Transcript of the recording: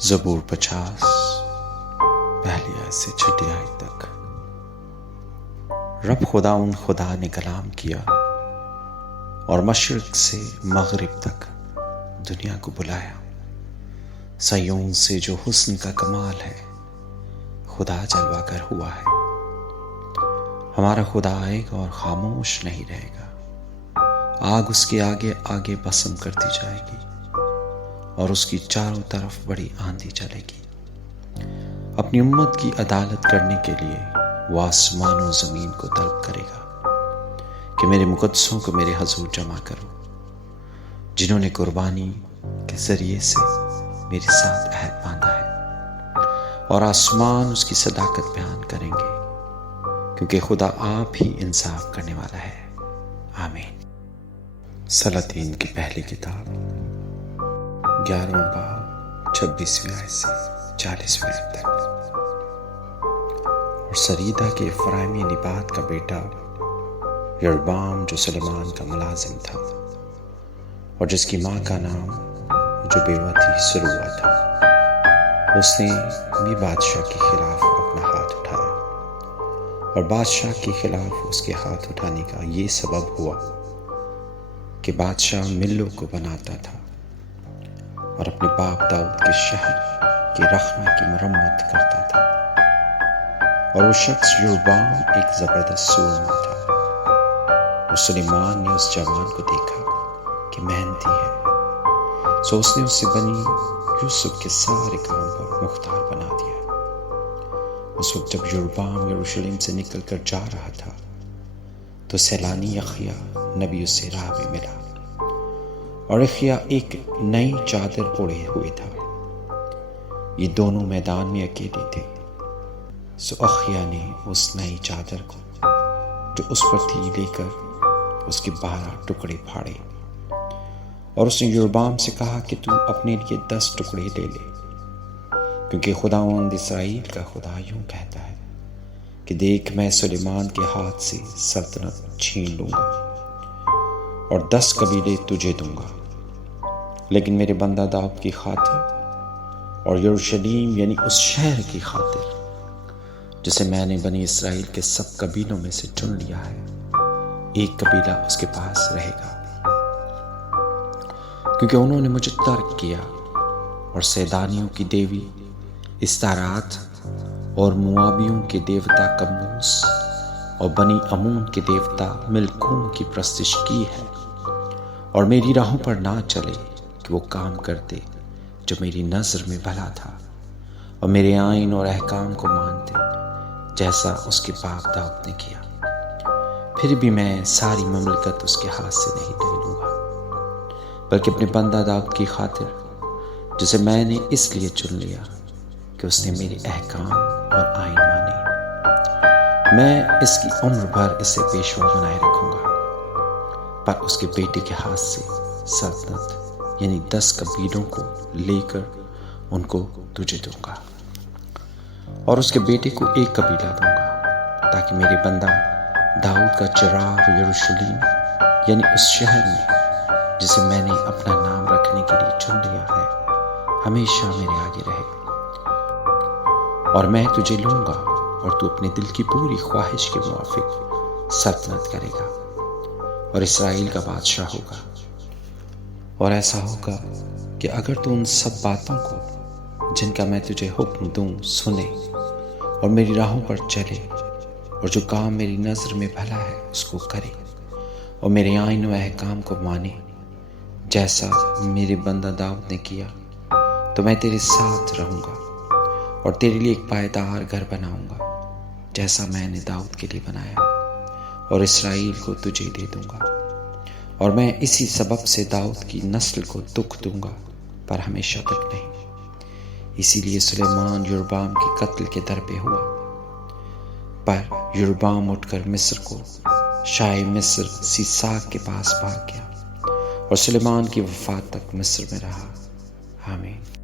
زبور 50 پہلی آیت سے چھٹی آیت تک۔ رب خدا نے کلام کیا اور مشرق سے مغرب تک دنیا کو بلایا۔ صیون سے جو حسن کا کمال ہے، خدا جلوہ گر ہوا ہے۔ ہمارا خدا آئے گا اور خاموش نہیں رہے گا۔ آگ اس کے آگے آگے بسم کرتی جائے گی اور اس کی چاروں طرف بڑی آندھی چلے گی۔ اپنی امت کی عدالت کرنے کے لیے وہ آسمان و زمین کو طلب کرے گا کہ میرے مقدسوں کو میرے حضور جمع کرو، جنہوں نے قربانی کے ذریعے سے میرے ساتھ عہد باندھا ہے، اور آسمان اس کی صداقت بیان کریں گے، کیونکہ خدا آپ ہی انصاف کرنے والا ہے۔ آمین۔ سلاطین کی پہلی کتاب 11واں باب 26ویں آیت سے 40ویں آیت تک۔ اور سریدہ کے افرائیمی نبات کا بیٹا یربعام جو سلیمان کا ملازم تھا، اور جس کی ماں کا نام جو بیوہ تھی سروہ تھا، اس نے بھی بادشاہ کے خلاف اپنا ہاتھ اٹھایا، اور بادشاہ کے خلاف اس کے ہاتھ اٹھانے کا یہ سبب ہوا کہ بادشاہ ملوں کو بناتا تھا اور اپنے باپ داؤد کے شہر کے رخنہ کی مرمت کرتا تھا۔ اور وہ شخص یربعام ایک زبردست سورما تھا، اور سلیمان نے اس جوان کو دیکھا کہ محنتی ہے، سو اس نے اسے بنی یوسف کے سارے کام پر مختار بنا دیا۔ اس وقت جب یربعام یروشلم سے نکل کر جا رہا تھا تو سیلانی اخیا نبی اسے راہ میں ملا، اور اخیا ایک نئی چادر اوڑھے ہوئے تھا۔ یہ دونوں میدان میں اکیلے تھے، سو اخیا نے اس نئی چادر کو جو اس پر تھی لے کر اس کے 12 ٹکڑے پھاڑے، اور اس نے یربعام سے کہا کہ تو اپنے لیے 10 ٹکڑے لے لے، کیونکہ خداوند اسرائیل کا خدا یوں کہتا ہے کہ دیکھ، میں سلیمان کے ہاتھ سے سلطنت چھین لوں گا اور 10 قبیلے تجھے دوں گا، لیکن میرے بندہ داؤد کی خاطر اور یروشلم یعنی اس شہر کی خاطر جسے میں نے بنی اسرائیل کے سب قبیلوں میں سے چن لیا ہے، ایک قبیلہ اس کے پاس رہے گا، کیونکہ انہوں نے مجھے ترک کیا، اور سیدانیوں کی دیوی استارات اور موابیوں کے دیوتا کموس اور بنی امون کے دیوتا ملکوم کی پرستش کی ہے، اور میری راہوں پر نہ چلے کہ وہ کام کرتے جو میری نظر میں بھلا تھا، اور میرے آئین اور احکام کو مانتے جیسا اس کے باپ داؤد نے کیا۔ پھر بھی میں ساری مملکت اس کے ہاتھ سے نہیں لے لوں گا، بلکہ اپنے بندہ داؤد کی خاطر جسے میں نے اس لیے چن لیا کہ اس نے میرے احکام اور آئین مانے، میں اس کی عمر بھر اسے پیشوا بنائے رکھوں گا، پر اس کے بیٹے کے ہاتھ سے سلطنت یعنی 10 قبیلوں کو لے کر ان کو تجھے دوں گا، اور اس کے بیٹے کو ایک قبیلہ دوں گا، تاکہ میرے بندہ داؤد کا چراغ یروشلم یعنی اس شہر میں جسے میں نے اپنا نام رکھنے کے لیے چن لیا ہے، ہمیشہ میرے آگے رہے، اور میں تجھے لوں گا اور تو اپنے دل کی پوری خواہش کے موافق سلطنت کرے گا اور اسرائیل کا بادشاہ ہوگا۔ اور ایسا ہوگا کہ اگر تو ان سب باتوں کو جن کا میں تجھے حکم دوں سنے اور میری راہوں پر چلے، اور جو کام میری نظر میں بھلا ہے اس کو کرے، اور میرے آئین و احکام کو مانے جیسا میرے بندہ داؤد نے کیا، تو میں تیرے ساتھ رہوں گا اور تیرے لیے ایک پائیدار گھر بناؤں گا، جیسا میں نے داؤد کے لیے بنایا، اور اسرائیل کو تجھے دے دوں گا، اور میں اسی سبب سے داؤد کی نسل کو دکھ دوں گا، پر ہمیشہ تک نہیں۔ اسی لیے سلیمان یربعام کے قتل کے در پہ ہوا، پر یربعام اٹھ کر مصر کو شاہ مصر سیساک کے پاس بھاگ گیا، اور سلیمان کی وفات تک مصر میں رہا۔ آمین۔